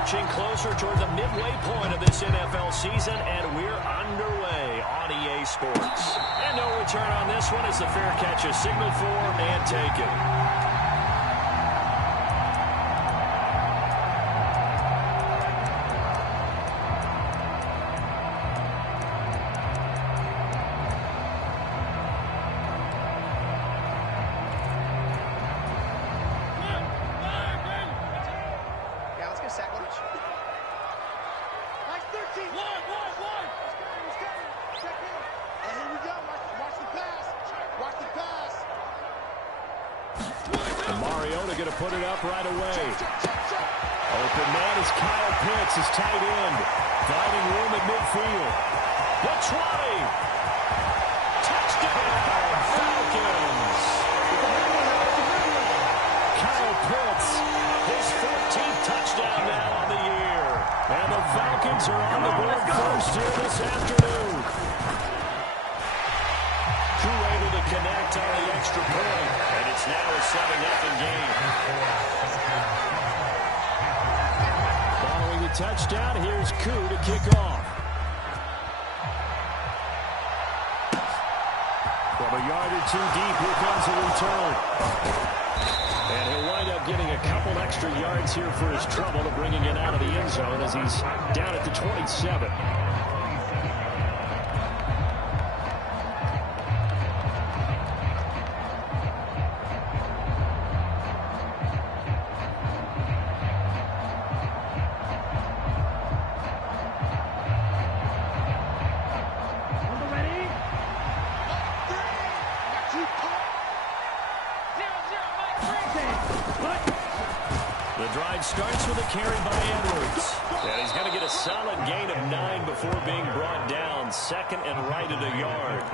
Marching closer toward the midway point of this NFL season, and we're underway on EA Sports. And no return on this one as the fair catch is signaled for and taken. Going to put it up right away. Open man is Kyle Pitts, his tight end. Finding room at midfield. The 20. Touchdown, Falcons. Kyle Pitts, his 14th touchdown now on the year. And the Falcons are on the board first here this afternoon. Crew able to connect on the extra point. And it's now a 7-0 game. Following the touchdown, here's Koo to kick off. From a yard or two deep, here comes a return. And he'll wind up getting a couple extra yards here for his trouble to bringing it out of the end zone as he's down at the 27. Starts with a carry by Edwards. And he's going to get a solid gain of 9 before being brought down. Second and right at a yard.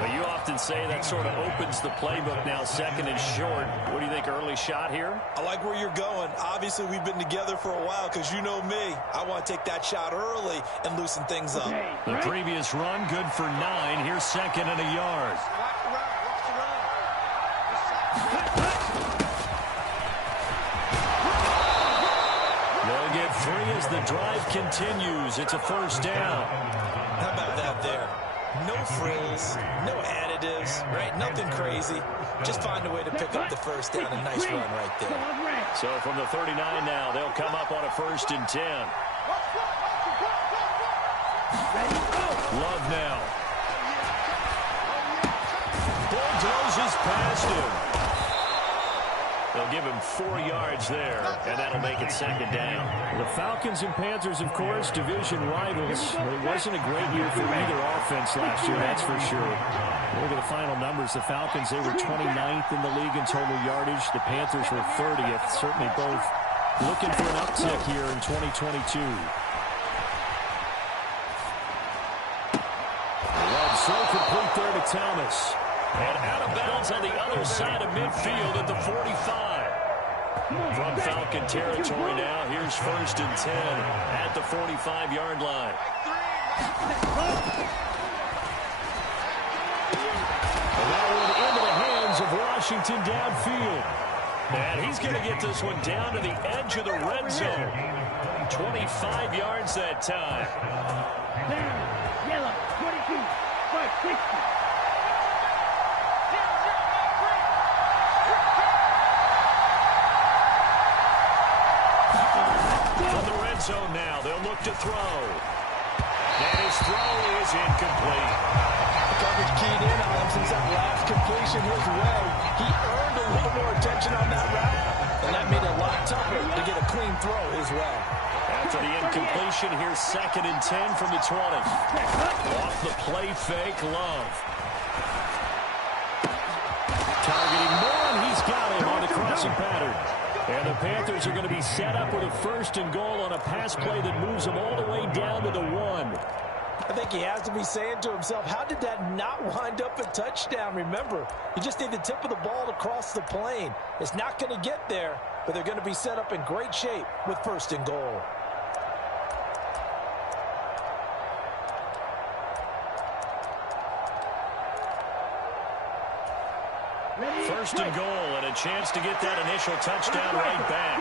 But you often say that sort of opens the playbook now, second and short. What do you think, early shot here? I like where you're going. Obviously, we've been together for a while because you know me. I want to take that shot early and loosen things up. The previous run, good for 9. Here's second and a yard. Get 3 as the drive continues. It's a first down. How about that there? No frills, no additives, right? Nothing crazy. Just find a way to pick up the first down. A nice run right there. So from the 39 now, they'll come up on a 1st and 10. Love now. Bulldozes past him. They'll give him 4 yards there, and that'll make it second down. The Falcons and Panthers, of course, division rivals. It wasn't a great year for either offense last year, that's for sure. Look at the final numbers. The Falcons, they were 29th in the league in total yardage. The Panthers were 30th. Certainly both looking for an uptick here in 2022. Love so complete there to Thomas. And out of bounds on the other side of midfield at the 45. From Falcon territory now, here's 1st and 10 at the 45-yard line. And that one into the hands of Washington downfield. And he's going to get this one down to the edge of the red zone. 25 yards that time. Yellow, 22, 560. Zone now. They'll look to throw. And his throw is incomplete. The coverage keyed in on him since that last completion his way. He earned a little more attention on that route, and that made it a lot tougher to get a clean throw as well. After the incompletion, here's 2nd and 10 from the 20. Off the play fake, Love. Targeting more, and he's got him on the crossing pattern. And the Panthers are going to be set up with a 1st and goal on a pass play that moves them all the way down to the 1. I think he has to be saying to himself, how did that not wind up a touchdown? Remember, you just need the tip of the ball to cross the plane. It's not going to get there, but they're going to be set up in great shape with 1st and goal. First and goal, and a chance to get that initial touchdown right back.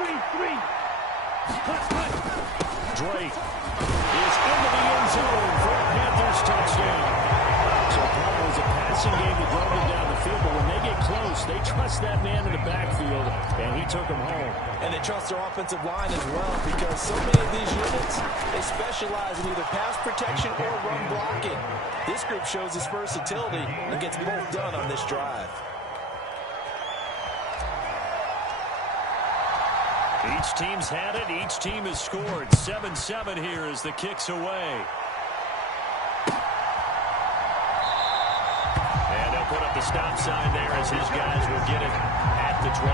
Drake is into the end zone for a Panthers touchdown. So part was a passing game to drove them down the field, but when they get close, they trust that man in the backfield, and he took him home. And they trust their offensive line as well, because so many of these units, they specialize in either pass protection or run blocking. This group shows its versatility and gets both done on this drive. Each team's had it. Each team has scored. 7-7 here as the kick's away. And they'll put up the stop sign there as his guys will get it at the 25.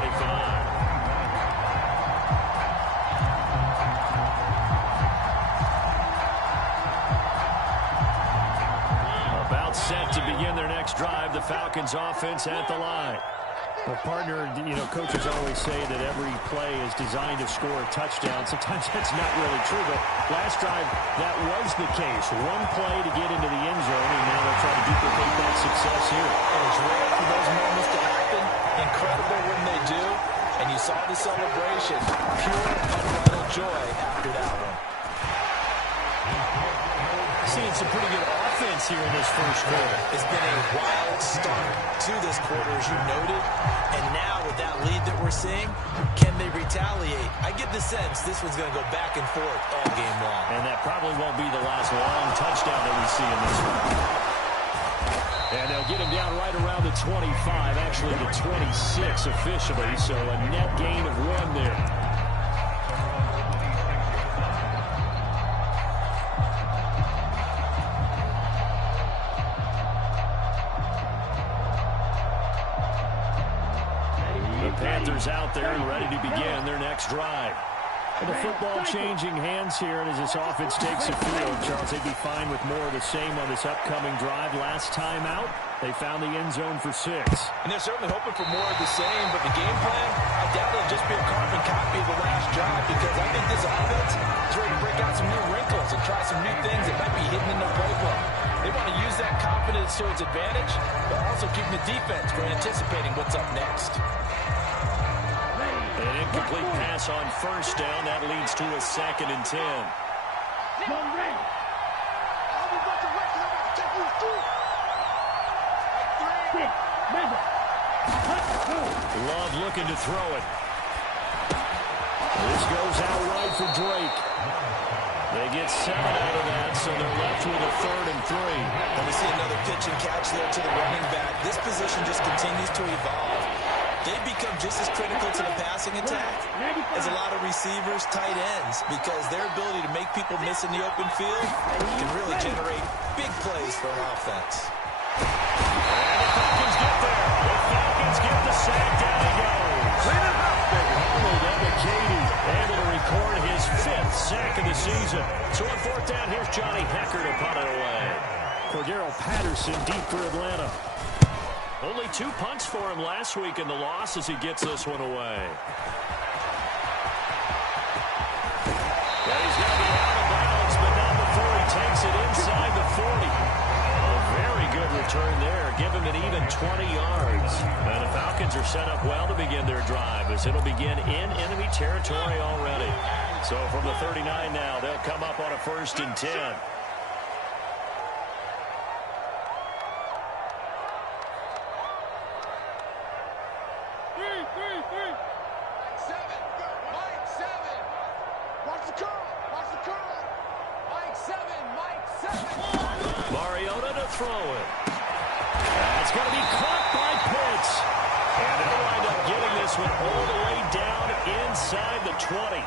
About set to begin their next drive. The Falcons offense at the line. Well, partner, coaches always say that every play is designed to score a touchdown. Sometimes that's not really true, but last drive, that was the case. One play to get into the end zone, and now they'll try to duplicate that success here. And it's rare for those moments to happen. Incredible when they do. And you saw the celebration. Pure, unbridled joy after that one. Seeing some pretty good offense here in this first quarter. It's been a wild start to this quarter, as you noted. And now with that lead that we're seeing, can they retaliate? I get the sense this one's going to go back and forth all game long. And that probably won't be the last long touchdown that we see in this one. And they'll get him down right around the 25, actually the 26 officially. So a net gain of 1 there. Panthers out there and ready to begin their next drive. The football changing hands here, and as this offense takes the field, Charles, they'd be fine with more of the same on this upcoming drive. Last time out, they found the end zone for 6. And they're certainly hoping for more of the same, but the game plan, I doubt it'll just be a carbon copy of the last drive, because I think this offense is ready to break out some new wrinkles and try some new things that might be hidden in their playbook. They want to use that confidence to its advantage, but also keeping the defense from anticipating what's up next. An incomplete pass on first down. That leads to a 2nd and 10. Love looking to throw it. This goes out wide for Drake. They get 7 out of that, so they're left with a 3rd and 3. And we see another pitch and catch there to the running back. This position just continues to evolve. They become just as critical to the passing attack as a lot of receivers, tight ends, because their ability to make people miss in the open field can really generate big plays for an offense. And the Falcons get there. The Falcons get the sack. Down he goes. Clean it up, baby. Arnold Ebiketie able to record his 5th sack of the season. So on 4th down, here's Johnny Hecker to punt it away. Cordero Patterson deep for Atlanta. Only 2 punts for him last week in the loss as he gets this one away. Yeah, he's going to be out of bounds, but not before he takes it inside the 40. A very good return there. Give him an even 20 yards. And the Falcons are set up well to begin their drive as it'll begin in enemy territory already. So from the 39 now, they'll come up on a 1st and 10. Mariota to throw it. That's going to be caught by Pitts. And they'll wind up getting this one all the way down inside the 20.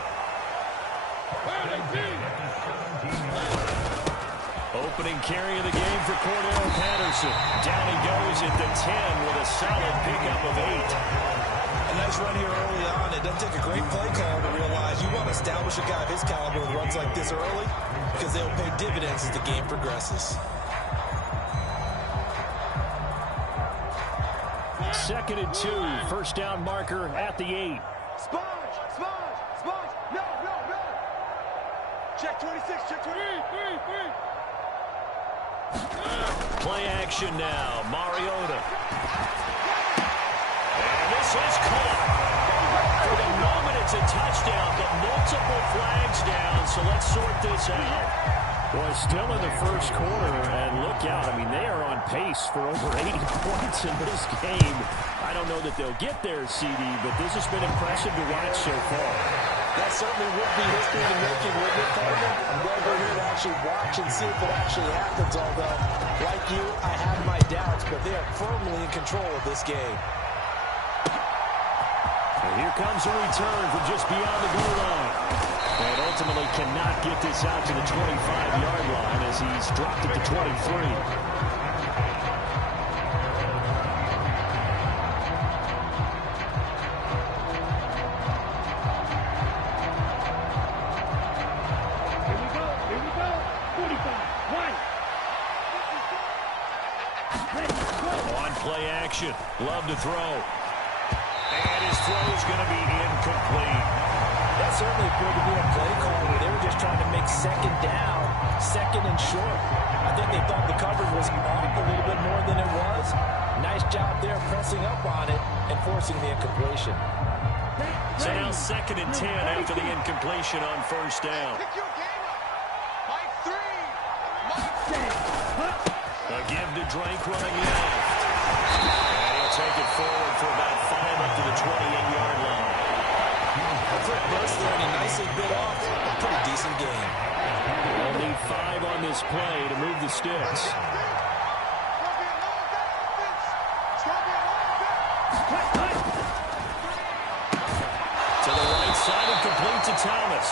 Opening carry of the game for Cordero Patterson. Down he goes at the 10 with a solid pickup of 8. A nice run here early on. It doesn't take a great play call to realize you want to establish a guy of his caliber with runs like this early, because they'll pay dividends as the game progresses. 2nd and 2. 1st down marker at the 8. Sponge! No! Check 26, check 23. Play action now. Mariota. And this is caught. For the moment, it's a touchdown, but multiple so let's sort this out. Boy, still in the first quarter, and look out. I mean, they are on pace for over 80 points in this game. I don't know that they'll get there, CD, but this has been impressive to watch so far. That certainly would be history to making, wouldn't it, partner? I'm glad we're here to actually watch and see if it actually happens, although, like you, I have my doubts, but they are firmly in control of this game. And here comes a return from just beyond the goal line. And ultimately cannot get this out to the 25-yard line as he's dropped it to 23. Play action. Love to throw. And his throw is going to be incomplete. That certainly appeared to be a play call where they were just trying to make second down, second and short. I think they thought the coverage was off a little bit more than it was. Nice job there pressing up on it and forcing the incompletion. So now 2nd and 10 after the incompletion on first down. A give to Drake running left. And he'll take it forward for about 5 up to the 28-yard line. A quick burst there, and he nicely bit off a pretty decent gain. They'll need 5 on this play to move the sticks. To the right side and complete to Thomas.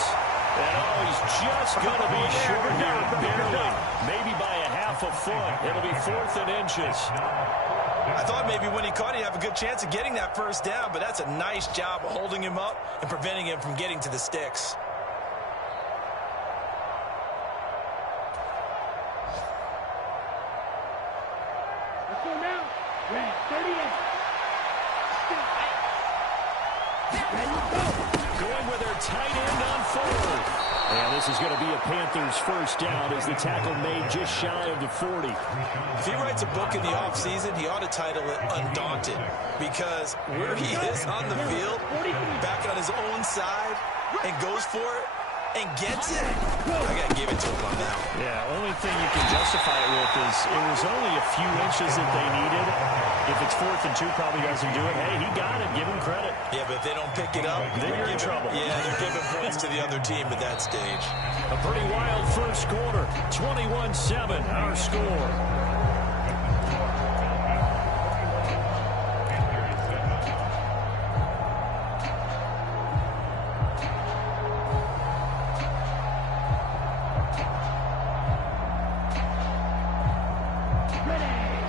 And he's just going to be short here, barely. Maybe by a half a foot. It'll be 4th and inches. I thought maybe when he caught it, he'd have a good chance of getting that first down, but that's a nice job of holding him up and preventing him from getting to the sticks. Let's go now. Red, 38. Going with their tight end on forward. And this is going to be a Panthers first down as the tackle made just shy of the 40. If he writes a book in the offseason, he ought to title it Undaunted, because where he is on the field, back on his own side, and goes for it, and gets it, I got to give it to him on that one. Yeah, only thing you can justify it with is it was only a few inches that they needed. If it's 4th and 2, probably doesn't do it. Hey, he got it. Give him credit. Yeah, but if they don't pick it up, Then you're in trouble. Yeah, they're giving points to the other team at that stage. A pretty wild first quarter. 21-7, our score.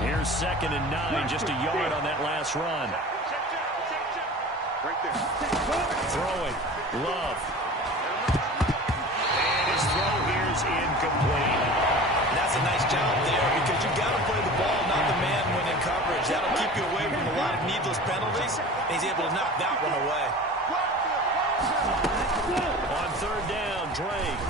Here's 2nd and 9, just a yard on that last run. Right there. Throwing. Love. And his throw here is incomplete. That's a nice job there, because you got to play the ball, not the man when in coverage. That'll keep you away from a lot of needless penalties, and he's able to knock that one away. On 3rd down, Drake.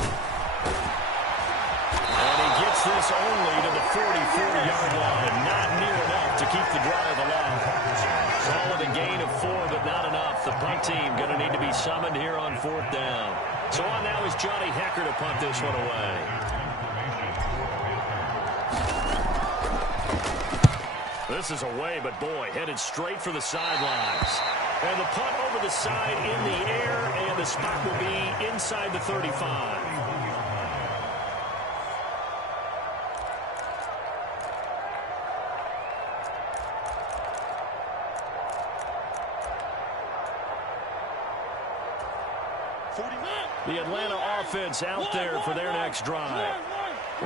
And he gets this only to the 44-yard line. Not near enough to keep the drive alive. Call it a gain of 4, but not enough. The punt team going to need to be summoned here on 4th down. So on now is Johnny Hecker to punt this one away. This is away, but boy, headed straight for the sidelines. And the punt over the side in the air, and the spot will be inside the 35. The Atlanta offense out there for their next drive.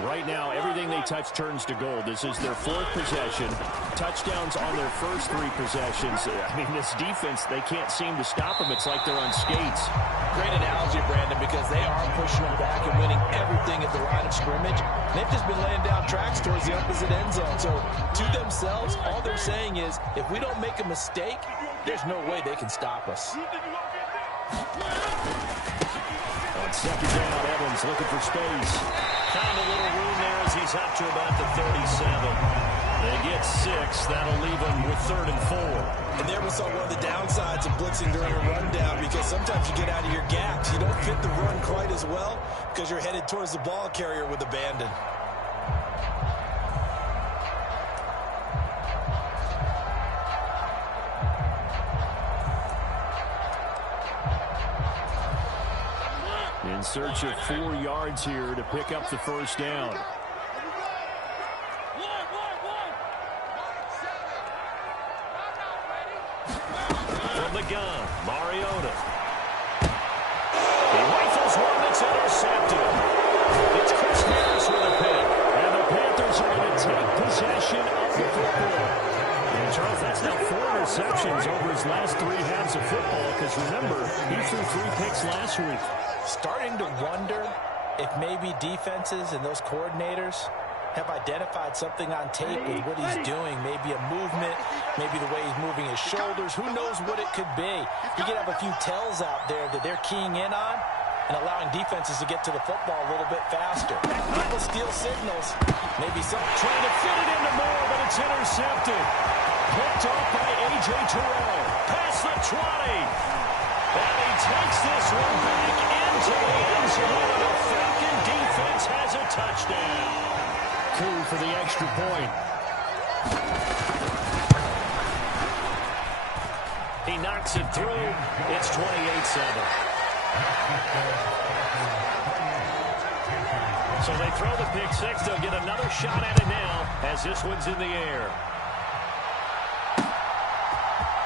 Right now, everything they touch turns to gold. This is their 4th possession. Touchdowns on their first 3 possessions. I mean, this defense, they can't seem to stop them. It's like they're on skates. Great analogy, Brandon, because they are pushing them back and winning everything at the line of scrimmage. They've just been laying down tracks towards the opposite end zone. So, to themselves, all they're saying is, if we don't make a mistake, there's no way they can stop us. On 2nd down, Evans looking for space. Found a little room there as he's up to about the 37. They get 6. That'll leave them with 3rd and 4. And there we saw one of the downsides of blitzing during a rundown, because sometimes you get out of your gaps. You don't fit the run quite as well because you're headed towards the ball carrier with abandon. In search of 4 yards here to pick up the first down. From the gun, Mariota. He rifles one that's intercepted. It's Chris Harris with a pick. And the Panthers are going to take possession of the football. And Charles, that's now 4 interceptions over his last 3 halves of football, because remember, he threw 3 picks last week. Starting to wonder if maybe defenses and those coordinators have identified something on tape with what he's doing. Maybe a movement, maybe the way he's moving his shoulders. Who knows what it could be? He could have a few tells out there that they're keying in on and allowing defenses to get to the football a little bit faster. People steal signals. Maybe some trying to fit it into Moore, but it's intercepted. Picked off by A.J. Terrell. Past the 20. And he takes this one back into the end zone, and the Falcon defense has a touchdown. Coup for the extra point. He knocks it through. It's 28-7. So they throw the pick 6. They'll get another shot at it now as this one's in the air.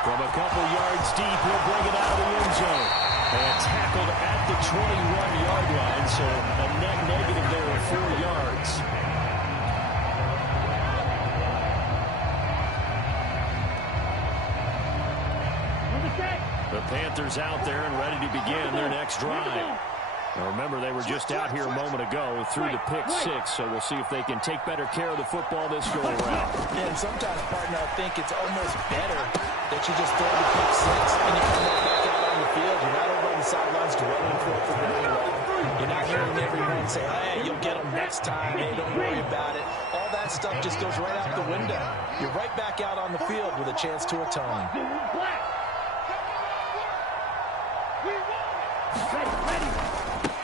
From a couple yards deep, he'll bring it out of the end zone. And tackled at the 21-yard line, so a net negative there of 4 yards. The Panthers out there and ready to begin their next drive. Now remember, they were just out here a moment ago through the pick 6, so we'll see if they can take better care of the football this go-around. And sometimes, partner, I think it's almost better that you just throw the pick 6 and you come right back out on the field. You're not over on the sidelines dwelling for very long. You're not hearing everyone say, hey, you'll get them next time. Hey, don't worry about it. All that stuff just goes right out the window. You're right back out on the field with a chance to atone.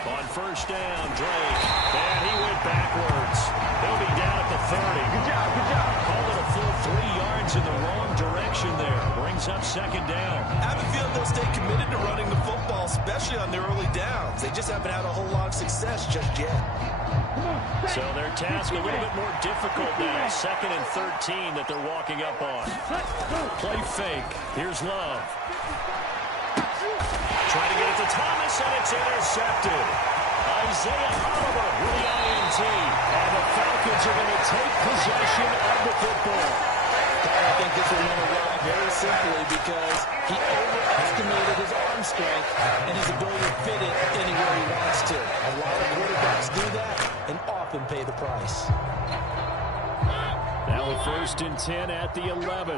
On first down, Drake. And he went backwards. He'll be down at the 30. Good job, good job. Call it a full 3 yards in the wrong direction there. Brings up second down. I have a feeling they'll stay committed to running the football, especially on their early downs. They just haven't had a whole lot of success just yet. So their task a little bit more difficult now. 2nd and 13 that they're walking up on. Play fake. Here's Love. Trying to get it to Thomas, and it's intercepted. Isaiah Oliver with the INT. And the Falcons are going to take possession of the football. I think this will win a ride very simply because he overestimated his arm strength and his ability to fit it anywhere he wants to. A lot of quarterbacks do that and often pay the price. Now a 1st and 10 at the 11.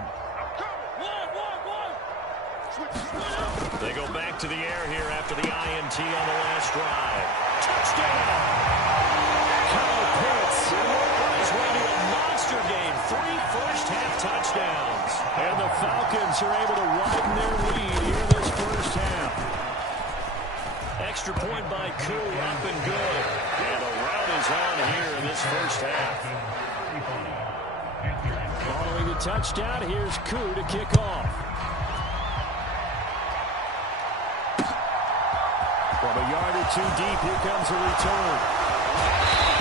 They go back to the air here after the INT on the last drive. Touchdown! Kyle Pitts is running a monster game. 3 first-half touchdowns. And the Falcons are able to widen their lead here this first half. Extra point by Koo, up and good. And a rout is on here in this first half. Following the touchdown, here's Koo to kick off. From a yard or 2 deep, here comes a return.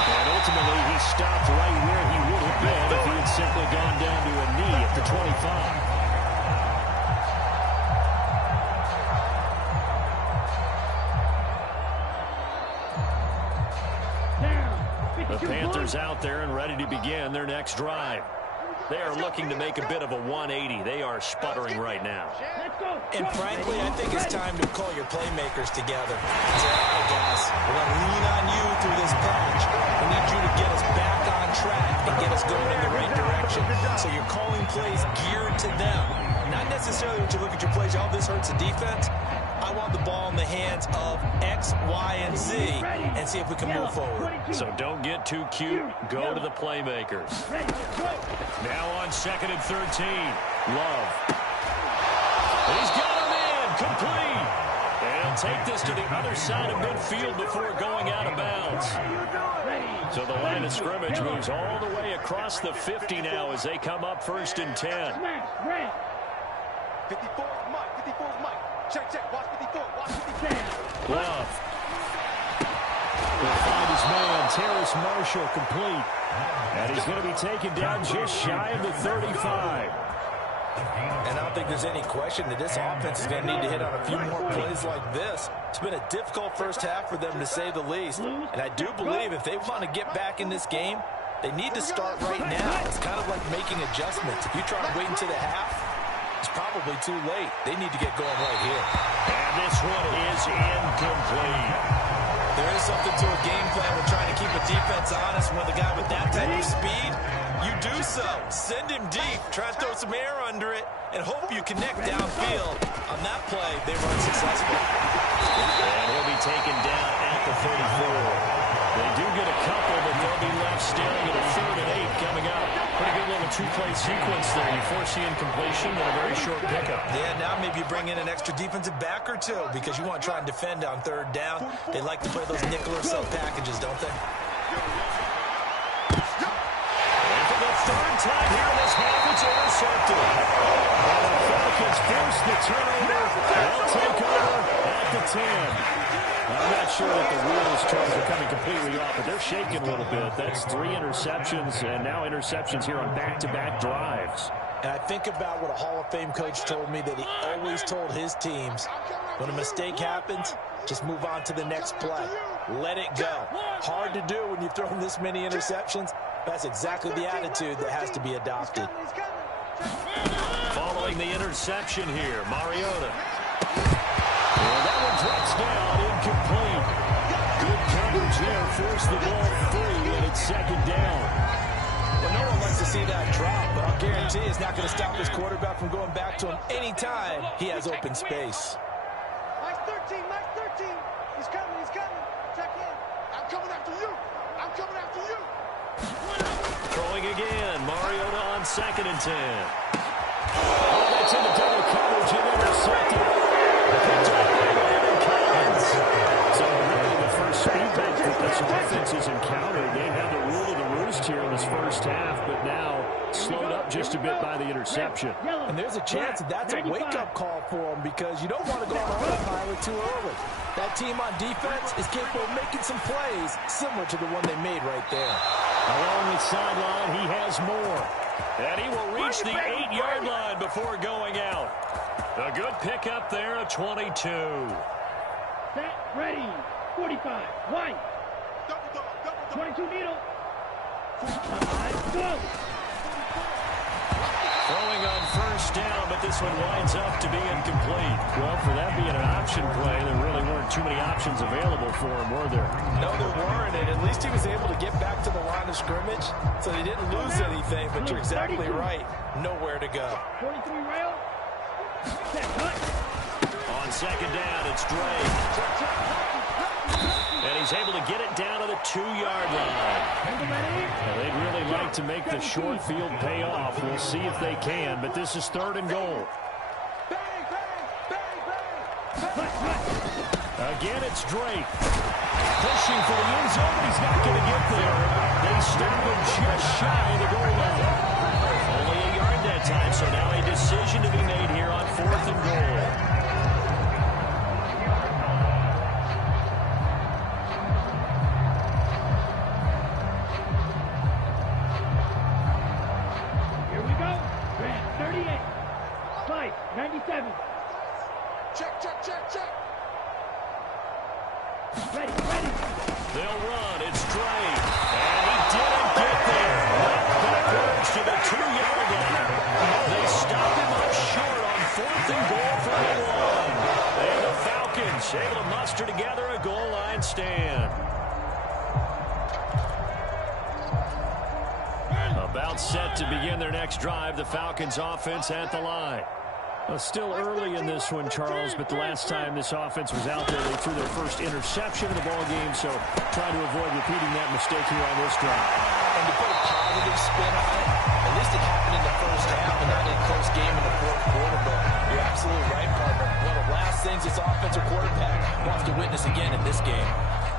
And ultimately, he stopped right where he would have been if he had simply gone down to a knee at the 25. The Panthers out there and ready to begin their next drive. They are looking to make a bit of a 180. They are sputtering right now. And frankly, I think it's time to call your playmakers together. Say, all right, guys, we're going to lean on you through this patch. We need you to get us back on track and get us going in the right direction. So you're calling plays geared to them. Not necessarily when you look at your plays, oh, this hurts the defense. I want the ball in the hands of X, Y, and Z. And and see if we can move forward. So don't get too cute. Go to the playmakers. Now on 2nd and 13. Love. He's got him in. Complete. And he'll take this to the other side of midfield before going out of bounds. So the line of scrimmage moves all the way across the 50 now as they come up 1st and 10. 54's Mike. 54's Mike. Check. Watch 54. Watch 54. Love. He'll find his man, Terrace Marshall, complete. And he's going to be taken down just shy of the 35. And I don't think there's any question that this offense is going to need to hit on a few more plays like this. It's been a difficult first half for them, to say the least. And I do believe if they want to get back in this game, they need to start right now. It's kind of like making adjustments. If you try to wait until the half, it's probably too late. They need to get going right here. And this one is incomplete. There is something to a game plan with trying to keep a defense honest. With a guy with that type of speed, you do so. Send him deep, try to throw some air under it, and hope you connect downfield. On that play, they run successful. And he'll be taken down at the 34. They do get a couple, but they'll be left staring at a 3rd and 8 coming up. Pretty good little two-play sequence there. You force the incompletion and a very short pickup. Yeah, now maybe you bring in an extra defensive back or two because you want to try and defend on 3rd down. They like to play those nickel or sub packages, don't they? And for the 3rd time here in this half, it's intercepted. And the Falcons force the turnover. They'll take over at the 10. I'm not sure that the wheels charge are coming completely off, but they're shaking a little bit. That's 3 interceptions, and now interceptions here on back-to-back drives. And I think about what a Hall of Fame coach told me that he always told his teams, when a mistake happens, just move on to the next play. Let it go. Hard to do when you've thrown this many interceptions. That's exactly the attitude that has to be adopted. Following the interception here, Mariota. Well, that one drops down, incomplete. Good coverage there, force the ball free, and it's 2nd down. Well, no one likes to see that drop, but I'll guarantee it's not going to stop his quarterback from going back to him anytime he has open space. Mike 13. He's coming. Check in. I'm coming after you. Throwing again, Mariota on 2nd and 10. Oh, that's into double coverage and intercepted. Picked up by Landon Collins. So really the first speed bump that this offense has encountered. They had the rule of the roost here in this first half, but now slowed up just a bit by the interception. And there's a chance that that's a wake-up call for them because you don't want to go on autopilot too early. That team on defense is capable of making some plays similar to the one they made right there. Along the sideline, he has more. And he will reach the 8-yard line before going out. A good pickup there of 22. Set, ready, 45, white. 22 needle. Go. Throwing on 1st down, but this one winds up to be incomplete. Well, for that being an option play, there really weren't too many options available for him, were there? No, there weren't, and at least he was able to get back to the line of scrimmage, so he didn't lose anything, but you're exactly right. Nowhere to go. 43 rail. Set, cut. On 2nd down, it's Drake. And he's able to get it down to the 2-yard line. Well, they'd really like to make the short field pay off. We'll see if they can, but this is 3rd and goal. Again, it's Drake. Pushing for the end zone, but he's not going to get there. They stop him just shy of the goal line. Only a yard that time, so now a decision to be made here on 4th and goal. Here we go. Red 38. Fight 97. Check. Ready. They'll run. It's Drake. And he didn't get there. Knocked backwards to the 2-yard line. They stop him up short on 4th and goal from the 1. And the Falcons able to muster together a goal line stand. About set to begin their next drive. The Falcons offense at the line. Well, still early in this one, Charles, but the last time this offense was out there, they threw their first interception of the ball game, so try to avoid repeating that mistake here on this drive. And to put a positive spin on it, at least it happened in the first half and not in a close game in the fourth quarter, but you're absolutely right, partner. One of the last things this offensive quarterback wants to witness again in this game.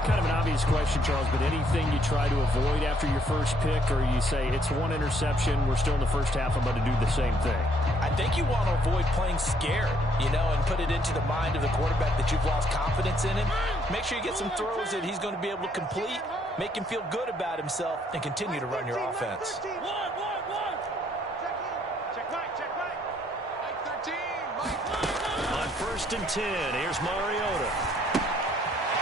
Kind of an obvious question, Charles, but anything you try to avoid after your first pick, or you say it's one interception, we're still in the first half, I'm going to do the same thing? I think you want to avoid playing scared, and put it into the mind of the quarterback that you've lost confidence in him. Make sure you get some throws that he's going to be able to complete, make him feel good about himself, and continue to run your offense. Check right, check right. Mike 13, Mike. On 1st and 10, here's Mariota.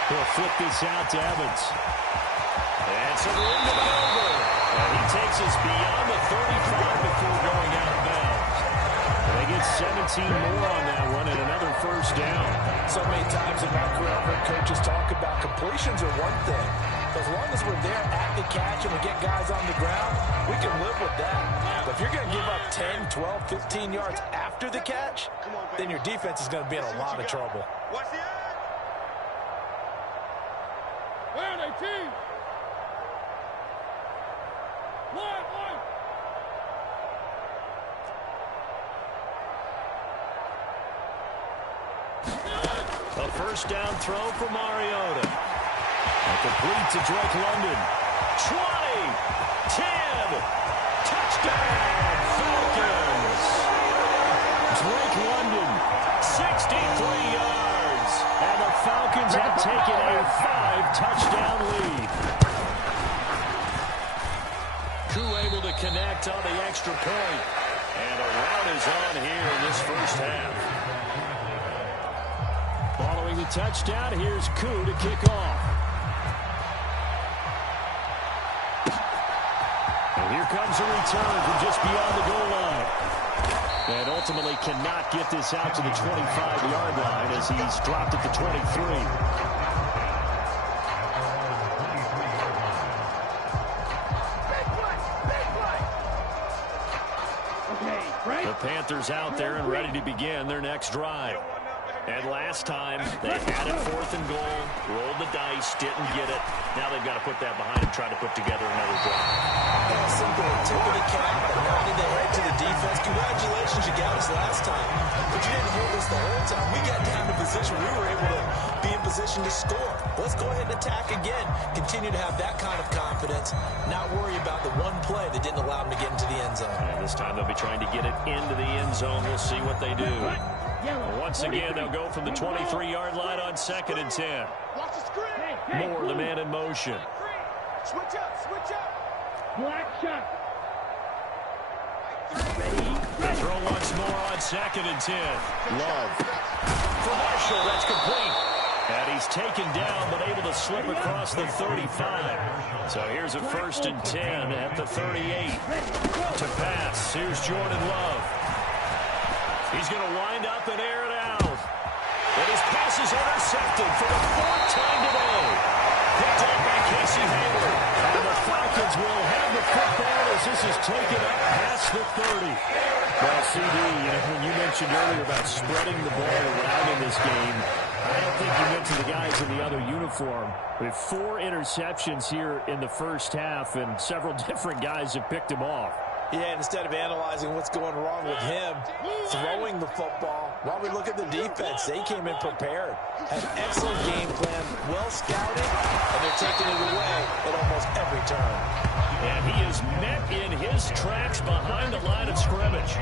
He'll flip this out to Evans. And some room to maneuver. And he takes us beyond the 35 before going out of bounds. They get 17 more on that one and another first down. So many times in my career, I've heard coaches talk about completions are one thing. As long as we're there at the catch and we get guys on the ground, we can live with that. But if you're going to give up 10, 12, 15 yards after the catch, then your defense is going to be in a lot of trouble. Watch the edge. Where are they, team? One. A first down throw for Mariota. And complete to Drake London. 20, 10, touchdown, Falcons. Drake London, 63 yards. And the Falcons have taken a 5-touchdown lead. Koo able to connect on the extra point. And a run is on here in this first half. Following the touchdown, here's Koo to kick off. And here comes a return from just beyond the goal line. And ultimately cannot get this out to the 25-yard line as he's dropped at the 23. The Panthers out there and ready to begin their next drive. And last time, they had it 4th and goal, rolled the dice, didn't get it. Now they've got to put that behind them, try to put together another drive. Simple tip of the cap, a nod in the head to the defense. Congratulations, you got us last time. But you didn't hold us the whole time. We got down to position. We were able to be in position to score. Let's go ahead and attack again. Continue to have that kind of confidence. Not worry about the one play that didn't allow them to get into the end zone. And this time they'll be trying to get it into the end zone. We'll see what they do. Once again, they'll go from the 23-yard line on 2nd and 10. Watch the screen. Moore, the man in motion. Switch up, switch up. Black shot. The throw once more on 2nd and 10. Love. For Marshall, that's complete. And he's taken down, but able to slip across the 35. So here's a 1st and 10 at the 38. To pass, here's Jordan Love. He's going to wind up and air it out. And his pass is intercepted for the 4th time today. Picked up by Casey Hayward. And the Falcons will have the football as this is taken up past the 30. Well, CD, when you mentioned earlier about spreading the ball around in this game, I don't think you mentioned the guys in the other uniform. We have 4 interceptions here in the first half, and several different guys have picked him off. Yeah, instead of analyzing what's going wrong with him, throwing the football, while we look at the defense, they came in prepared. Had an excellent game plan, well scouted, and they're taking it away at almost every turn. And he is met in his tracks behind the line of scrimmage.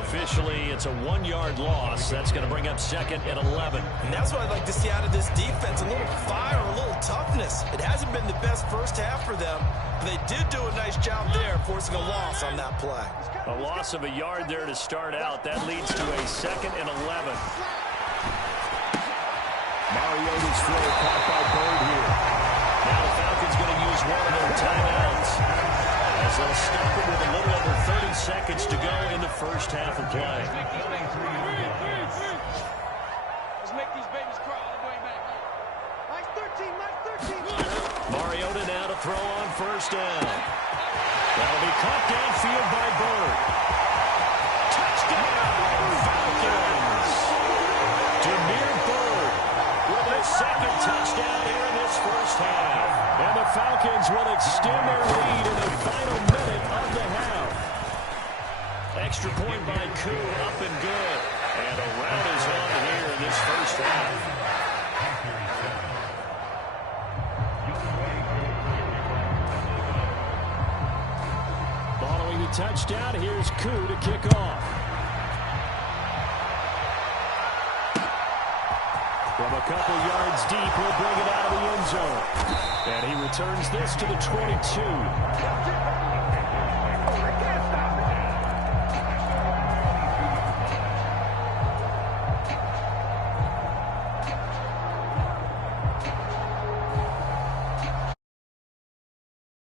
Officially, it's a 1-yard loss. That's going to bring up 2nd and 11. And that's what I'd like to see out of this defense, a little fire, a little toughness. It hasn't been the best first half for them, but they did do a nice job there, forcing a loss on that play. A loss of a yard there to start out. That leads to a 2nd and 11. Mariota's throw caught by Bird here. Now the Falcons going to use one of their timeouts as they'll stop it with a little over 30 seconds to go in the first half of play. Let's make these babies cry all the way back. Mike 13, Mike 13. Mariota now to throw on 1st down. That'll be caught downfield by Bird. Touchdown, Falcons! With a second touchdown here in this first half. And the Falcons will extend their lead in the final minute of the half. Extra point by Koo, up and good. And a rout is on here in this first half. Following the touchdown, here's Koo to kick off. From a couple yards deep, he'll bring it out of the end zone. And he returns this to the 22.